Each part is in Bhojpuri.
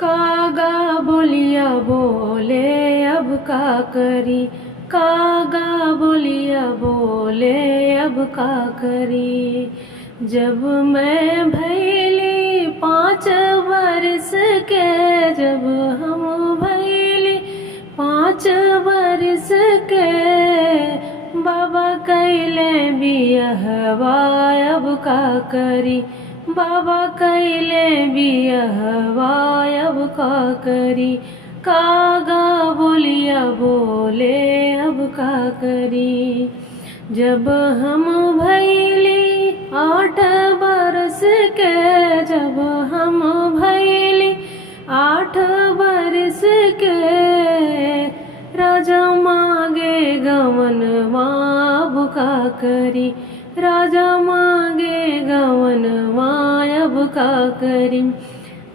कागा बोलिया बोले अब का करी, कागा बोलिया बोले अब का करी। जब मैं भैली 5 बरस के, जब हम भैली 5 बरस के, बाबा कैले बियहवा अब का करी, बाबा कैले बियहवा अब का करी। कागा बोलिया बोले अब का करी। जब हम भैली 8 बरस के, जब हम भैली 8 बरस के, राजा मांगे गवनवा अब का करी, राजा मांगे गवनवा अब का करी।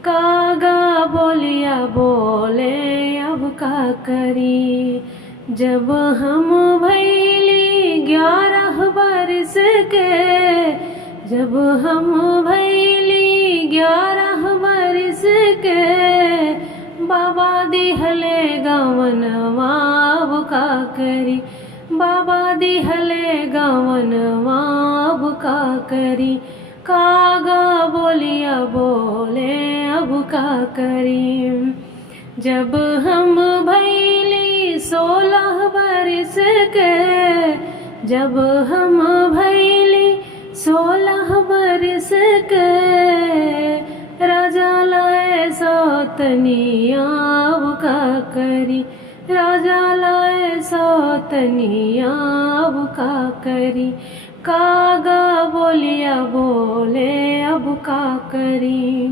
कागा बोलिया बोले अब का करी। जब हम भैली 11 बरस के, जब हम भैली 11 बरस के, बाबा दिहले गवनवा अब का करी, बाबा दिहले गवनवा अब का करी। कागा बोलिया बोले अब का करी। जब हम भैली 16 बरस के, जब हम भैली 16 बरस के, राजा लाए सौतनिया अब का करी, राजा लाए सौतनिया अब का करी। कागा बोलिया बोले अब का करी।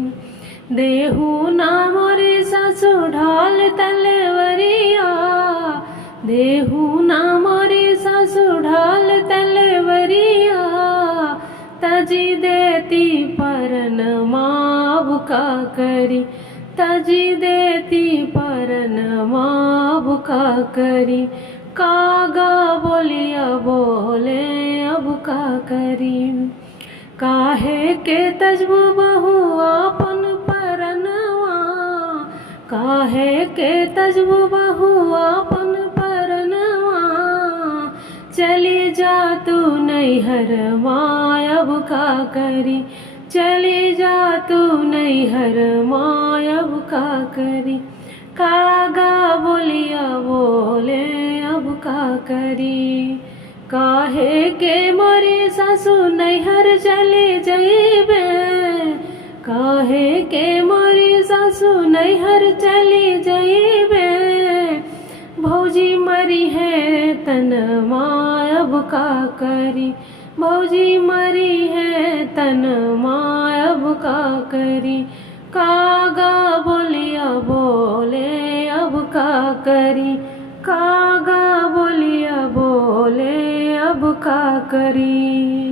देहू ना मोरे सासु ढाल तलवरिया, देहू ना मोरे सासु ढाल तलवरिया, तजी देती परनमा अब का करी, तजी देती परनमा अब का करी। कागा बोलिया बोले अब का करी। काहे के तजबू बहु आपन परनवा, काहे के तजबू बहु आपन परनवा, चली जा तू नैहरवा अब का करी, चली जा तू नैहरवा अब का करी। कागा बोलिया बोले अब का करी। काहे के मोरी सासु नैहर चले जइबे, काहे के मोरी सासु नैहर चले जइबे, भौजी मरी है तनमा अब का करी, भौजी मरी है तनमा अब का करी। कागा बोलिया बोले अब का करी, कागा बोलिया बोले अब का करी।